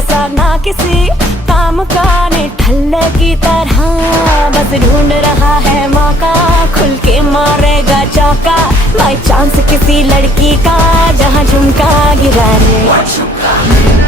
जैसा ना किसी काम का, निठल्ले की तरह बस ढूंढ रहा है मौका, खुल के मारेगा चौका बाई चांस किसी लड़की का, जहाँ झुमका गिरा रे।